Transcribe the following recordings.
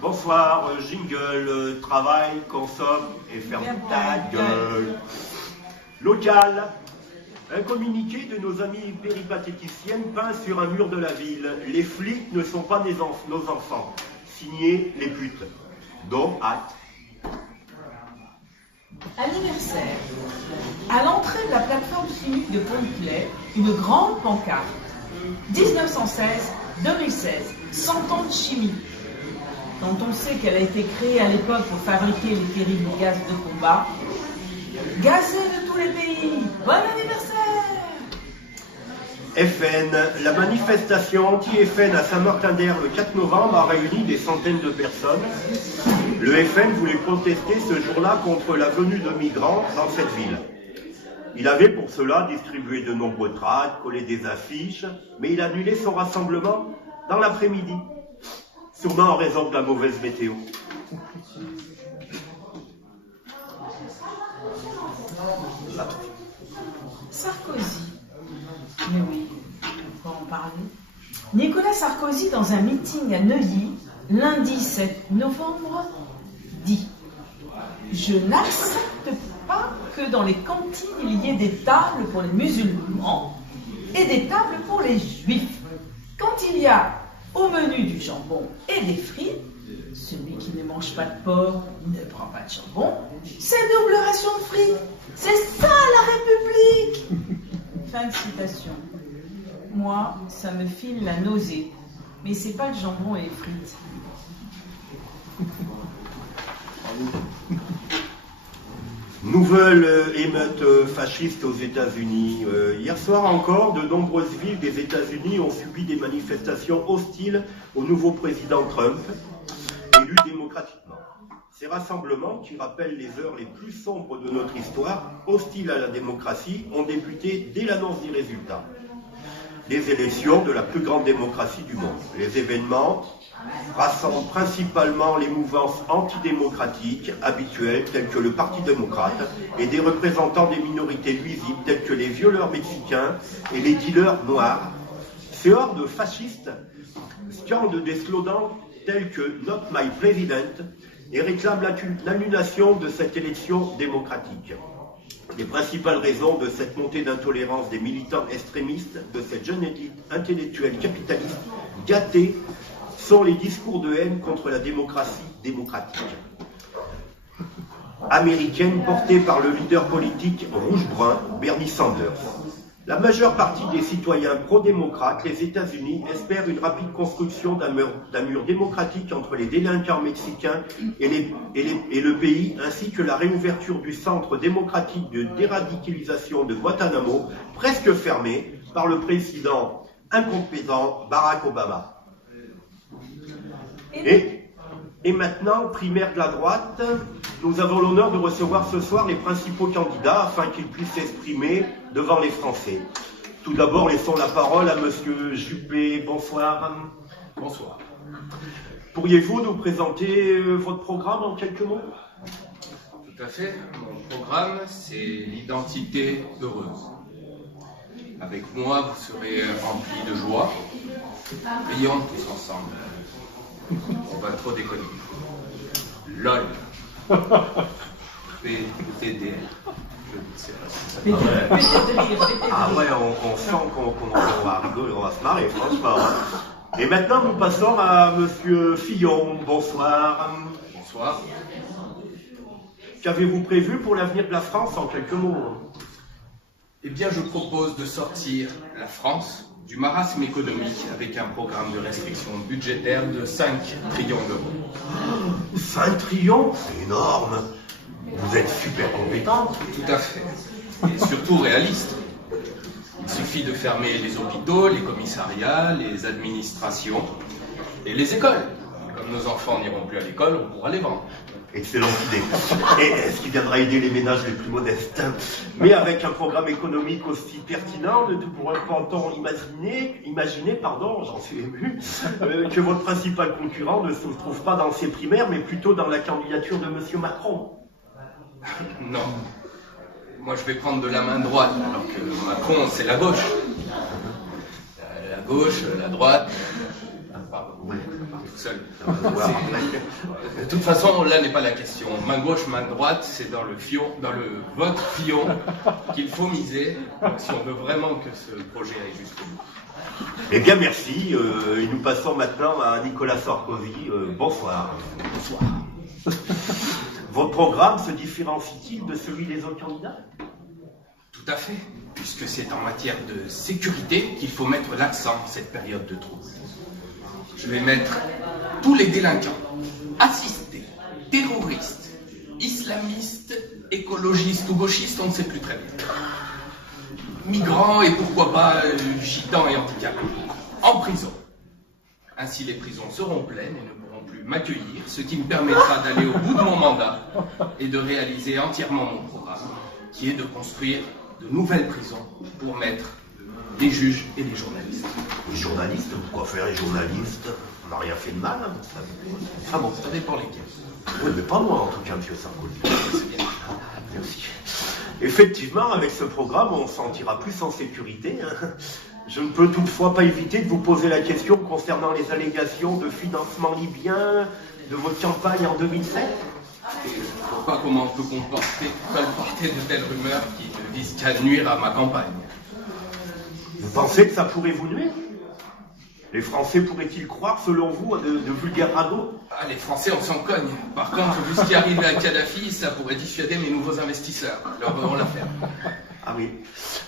Bonsoir, jingle, travail, consomme et ferme ta gueule. Local. Un communiqué de nos amies péripatéticiennes peint sur un mur de la ville. Les flics ne sont pas nos enfants. Signé les putes. Dont acte. Anniversaire. À l'entrée de la plateforme chimique de Pont-de-Claix, une grande pancarte. 1916-2016, 100 ans de chimie. Quand on sait qu'elle a été créée à l'époque pour fabriquer les terribles gaz de combat. Gazés de tous les pays. Bon anniversaire! FN. La manifestation anti-FN à Saint-Martin-d'Air le 4 novembre a réuni des centaines de personnes. Le FN voulait protester ce jour-là contre la venue de migrants dans cette ville. Il avait pour cela distribué de nombreux tracts, collé des affiches, mais il a annulé son rassemblement dans l'après-midi. Sûrement en raison de la mauvaise météo. Sarkozy. Mais oui, on va en parler. Nicolas Sarkozy, dans un meeting à Neuilly, lundi 7 novembre, dit « Je n'accepte pas que dans les cantines il y ait des tables pour les musulmans et des tables pour les juifs. Quand il y a au menu du jambon et des frites, celui qui ne mange pas de porc ne prend pas de jambon, c'est double ration de frites. C'est ça la République !» Fin de citation. Moi, ça me file la nausée. Mais c'est pas le jambon et les frites. Nouvelle émeute fasciste aux États-Unis. Hier soir encore, de nombreuses villes des États-Unis ont subi des manifestations hostiles au nouveau président Trump, élu démocratiquement. Ces rassemblements, qui rappellent les heures les plus sombres de notre histoire, hostiles à la démocratie, ont débuté dès l'annonce des résultats. Les élections de la plus grande démocratie du monde. Les événements rassemblent principalement les mouvances antidémocratiques habituelles telles que le Parti démocrate et des représentants des minorités nuisibles tels que les violeurs mexicains et les dealers noirs. Ces hordes fascistes scandent des slogans tels que « Not my president » et réclament l'annulation de cette élection démocratique. Les principales raisons de cette montée d'intolérance des militants extrémistes, de cette jeune élite intellectuelle capitaliste gâtée, sont les discours de haine contre la démocratie démocratique américaine portés par le leader politique rouge-brun Bernie Sanders. La majeure partie des citoyens pro-démocrates, les États-Unis, espèrent une rapide construction d'un mur démocratique entre les délinquants mexicains et le pays, ainsi que la réouverture du centre démocratique de déradicalisation de Guantanamo, presque fermé par le président incompétent Barack Obama. Et maintenant, primaire de la droite, nous avons l'honneur de recevoir ce soir les principaux candidats afin qu'ils puissent s'exprimer devant les Français. Tout d'abord, laissons la parole à Monsieur Juppé. Bonsoir. Bonsoir. Pourriez-vous nous présenter votre programme en quelques mots? Tout à fait. Mon programme, c'est l'identité heureuse. Avec moi, vous serez remplis de joie. Rions tous ensemble. On va trop déconner. LOL. PTDL. Je ne sais pas si ça Ah ouais, on sent qu'on va rigoler, on va se marrer, franchement. Et maintenant, nous passons à Monsieur Fillon. Bonsoir. Bonsoir. Qu'avez-vous prévu pour l'avenir de la France en quelques mots? Eh bien, je propose de sortir la France du marasme économique avec un programme de restriction budgétaire de 5 trillions d'euros. 5 trillions? C'est énorme. Vous êtes super compétent. Tout à fait. Et surtout réaliste. Il suffit de fermer les hôpitaux, les commissariats, les administrations et les écoles. Comme nos enfants n'iront plus à l'école, on pourra les vendre. Excellente idée. Et ce qui viendra aider les ménages les plus modestes. Mais avec un programme économique aussi pertinent, pourrait-on imaginer, j'en suis ému, que votre principal concurrent ne se trouve pas dans ses primaires, mais plutôt dans la candidature de Monsieur Macron? Non. Moi, je vais prendre de la main droite, alors que Macron, c'est la gauche. La gauche, la droite. Pardon. tout seul. De toute façon, là n'est pas la question. Main gauche, main droite, c'est dans le vote Fillon qu'il faut miser si on veut vraiment que ce projet aille jusqu'au bout. Eh bien, merci. Et nous passons maintenant à Nicolas Sarkozy. Bonsoir. Bonsoir. Votre programme se différencie-t-il de celui des autres candidats? Tout à fait, puisque c'est en matière de sécurité qu'il faut mettre l'accent en cette période de trouble. Je vais mettre tous les délinquants, assistés, terroristes, islamistes, écologistes ou gauchistes, on ne sait plus très bien. Migrants et pourquoi pas gitans et handicapés, en prison. Ainsi les prisons seront pleines et ne pourront plus m'accueillir, ce qui me permettra d'aller au bout de mon mandat et de réaliser entièrement mon programme, qui est de construire de nouvelles prisons pour mettre des juges et des journalistes. Les journalistes? Pourquoi faire les journalistes? On n'a rien fait de mal, hein, Ah bon, ça dépend lesquels. Oui, mais pas moi en tout cas, M. Sarkozy. C'est bien. Merci. Effectivement, avec ce programme, on se sentira plus en sécurité. Hein. Je ne peux toutefois pas éviter de vous poser la question concernant les allégations de financement libyen de votre campagne en 2007. Et je ne vois pas comment on peut colporter de telles rumeurs qui ne visent qu'à nuire à ma campagne. Vous pensez que ça pourrait vous nuire? Les Français pourraient-ils croire, selon vous, à de vulgaires ragots? Ah, les Français, on s'en cogne. Par contre, vu ce qui arrive à Kadhafi, ça pourrait dissuader mes nouveaux investisseurs. Leur feront l'affaire. Ah oui.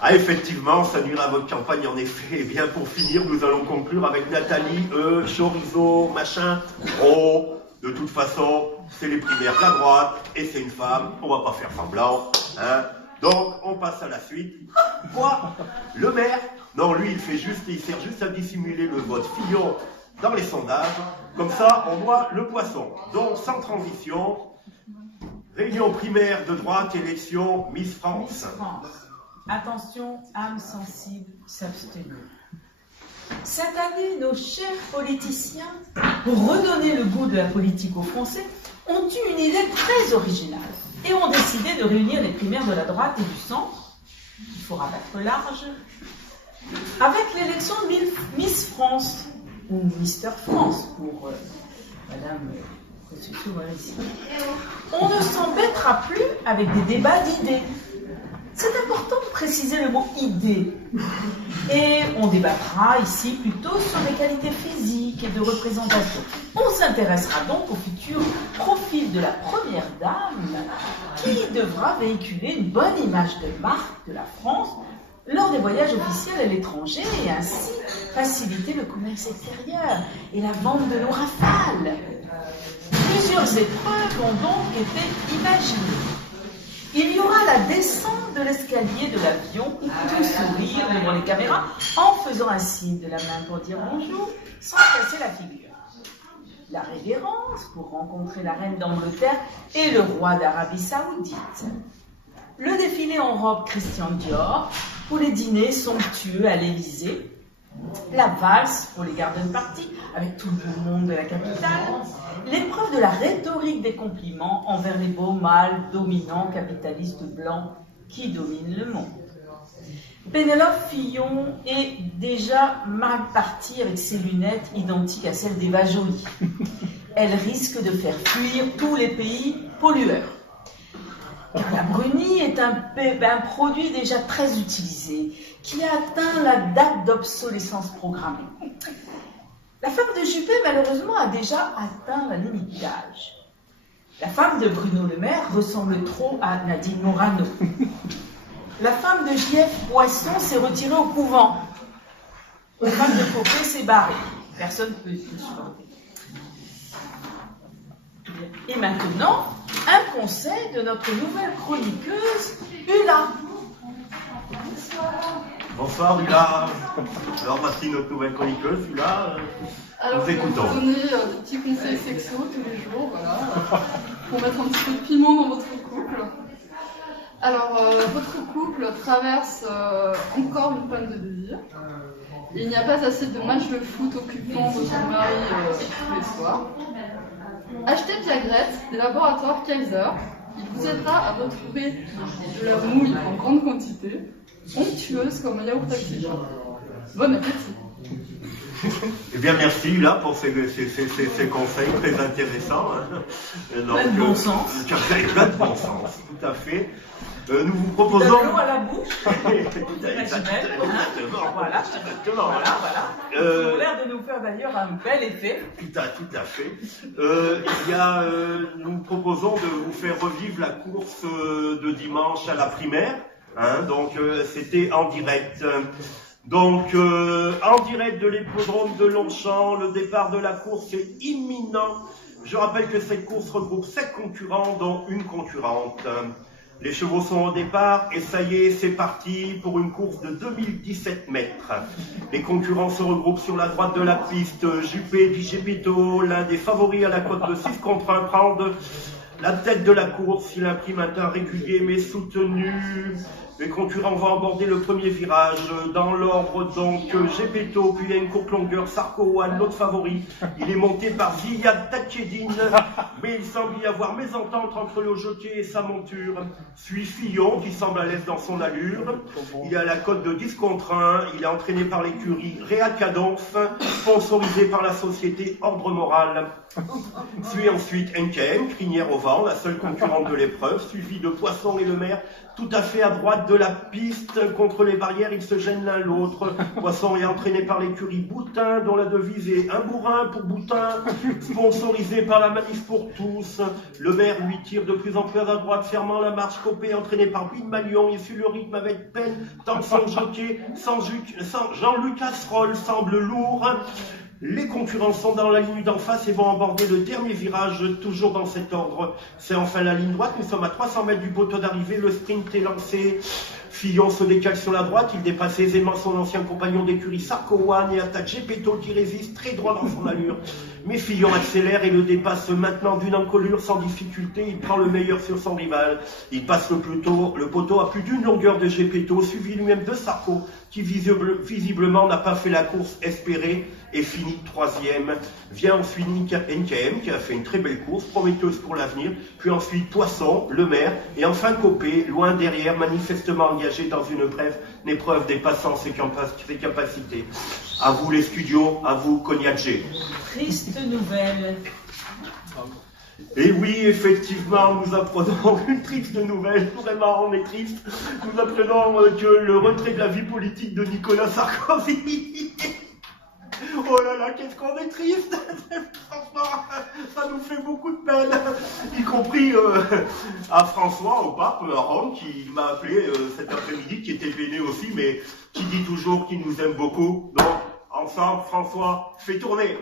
Ah, effectivement, ça nuira à votre campagne, en effet. Et bien, pour finir, nous allons conclure avec Nathalie, Chorizo, machin. Oh, de toute façon, c'est les primaires de la droite, et c'est une femme, on va pas faire semblant, hein. Donc, on passe à la suite. Quoi? Le maire? Non, lui, il sert juste à dissimuler le vote Fillon dans les sondages. Comme ça, on voit le poisson. Donc, sans transition, réunion primaire de droite, élection Miss France. Miss France. Attention, âme sensible, s'abstenir. Cette année, nos chers politiciens, pour redonner le goût de la politique aux Français, ont eu une idée très originale et ont décidé de réunir les primaires de la droite et du centre, il faut rabattre large, avec l'élection de Miss France, ou Mister France, pour Madame ici. On ne s'embêtera plus avec des débats d'idées. C'est important de préciser le mot « idée ». Et on débattra ici plutôt sur les qualités physiques et de représentation. On s'intéressera donc au futur profil de la première dame qui devra véhiculer une bonne image de marque de la France lors des voyages officiels à l'étranger et ainsi faciliter le commerce extérieur et la vente de nos rafales. Plusieurs épreuves ont donc été imaginées. Il y aura la descente de l'escalier de l'avion, tout sourire devant les caméras, en faisant un signe de la main pour dire bonjour, sans casser la figure. La révérence pour rencontrer la reine d'Angleterre et le roi d'Arabie Saoudite. Le défilé en robe Christian Dior pour les dîners somptueux à l'Élysée. La valse pour les garden parties avec tout le beau monde de la capitale. L'épreuve de la rhétorique des compliments envers les beaux mâles dominants capitalistes blancs qui dominent le monde. Pénélope Fillon est déjà mal partie avec ses lunettes identiques à celles d'Eva Joly. Elle risque de faire fuir tous les pays pollueurs. Carla Bruni est un produit déjà très utilisé, qui a atteint la date d'obsolescence programmée. La femme de Juppé, malheureusement, a déjà atteint la limite d'âge. La femme de Bruno Le Maire ressemble trop à Nadine Morano. La femme de J.F. Poisson s'est retirée au couvent. La femme de Copé s'est barrée. Personne ne peut se supporter. Et maintenant, un conseil de notre nouvelle chroniqueuse, Ulla. Bonsoir, Ulla. Alors, voici notre nouvelle chroniqueuse, Ulla. Alors, nous écoutons. Je vais vous donner des petits conseils sexuels tous les jours, voilà, pour mettre un petit peu de piment dans votre couple. Alors, votre couple traverse encore une panne de désir. Il n'y a pas assez de matchs de foot occupant votre mari tous les soirs. Achetez Piagrette des laboratoires Kaiser. Il vous aidera à retrouver de la mouille en grande quantité, onctueuse comme un yaourt actif. Bon appétit. Eh bien, merci là pour ces conseils très intéressants. Plein de bon sens. Plein de bon sens, tout à fait. Nous vous De proposons... l'eau à la bouche. Exactement. Voilà. Exactement. Ils ont l'air de nous faire d'ailleurs un bel effet. Tout à fait. Nous proposons de vous faire revivre la course de dimanche à la primaire. Donc, c'était en direct. Donc, en direct de l'hippodrome de Longchamp, le départ de la course est imminent. Je rappelle que cette course regroupe 7 concurrents, dont une concurrente. Les chevaux sont au départ et ça y est, c'est parti pour une course de 2017 mètres. Les concurrents se regroupent sur la droite de la piste. Juppé dit Gepetto, l'un des favoris à la cote de 6 contre 1, prend la tête de la course. Il imprime un temps régulier mais soutenu. Les concurrents vont aborder le premier virage. Dans l'ordre, donc, Gepetto, puis il y a une courte longueur, Sarko One, l'autre favori. Il est monté par Ziyad Takedine, mais il semble y avoir mésentente entre le jockey et sa monture. Suit Fillon, qui semble à l'aise dans son allure. Il a la cote de 10 contre 1. Il est entraîné par l'écurie Réa Cadence, sponsorisé par la société Ordre Moral. Suit ensuite NKM, crinière au vent, la seule concurrente de l'épreuve, suivi de Poisson et Le Maire, tout à fait à droite de la piste. Contre les barrières, ils se gênent l'un l'autre. Poisson est entraîné par l'écurie Boutin, dont la devise est un bourrin pour Boutin, sponsorisé par la Manif pour tous. Le Maire lui tire de plus en plus à droite, fermant la marche. Copé, entraîné par Win Malion, il suit le rythme avec peine, tant son jockey, sans Jean-Luc Casserole, semble lourd. Les concurrents sont dans la ligne d'en face et vont aborder le dernier virage, toujours dans cet ordre. C'est enfin la ligne droite, nous sommes à 300 mètres du poteau d'arrivée, le sprint est lancé. Fillon se décale sur la droite, il dépasse aisément son ancien compagnon d'écurie Sarko One et attaque Gepetto qui résiste très droit dans son allure. Mais Fillon accélère et le dépasse maintenant d'une encolure sans difficulté, il prend le meilleur sur son rival. Il passe le poteau à plus d'une longueur de Gepetto, suivi lui-même de Sarko, qui visiblement n'a pas fait la course espérée et finit 3e. Vient ensuite NKM qui a fait une très belle course, prometteuse pour l'avenir, puis ensuite Poisson, Le Maire, et enfin Copé, loin derrière, manifestement engagé dans une épreuve dépassant ses capacités. À vous les studios, à vous Cognac G. Triste nouvelle. Et oui, effectivement, nous apprenons une triste nouvelle, vraiment, on est triste. Nous apprenons que le retrait de la vie politique de Nicolas Sarkozy. Oh là là, qu'est-ce qu'on est triste. Franchement, ça nous fait beaucoup de peine. Y compris à François, au pape, à Rome, qui m'a appelé cet après-midi, qui était peiné aussi, mais qui dit toujours qu'il nous aime beaucoup. Donc, ensemble, François, fais tourner.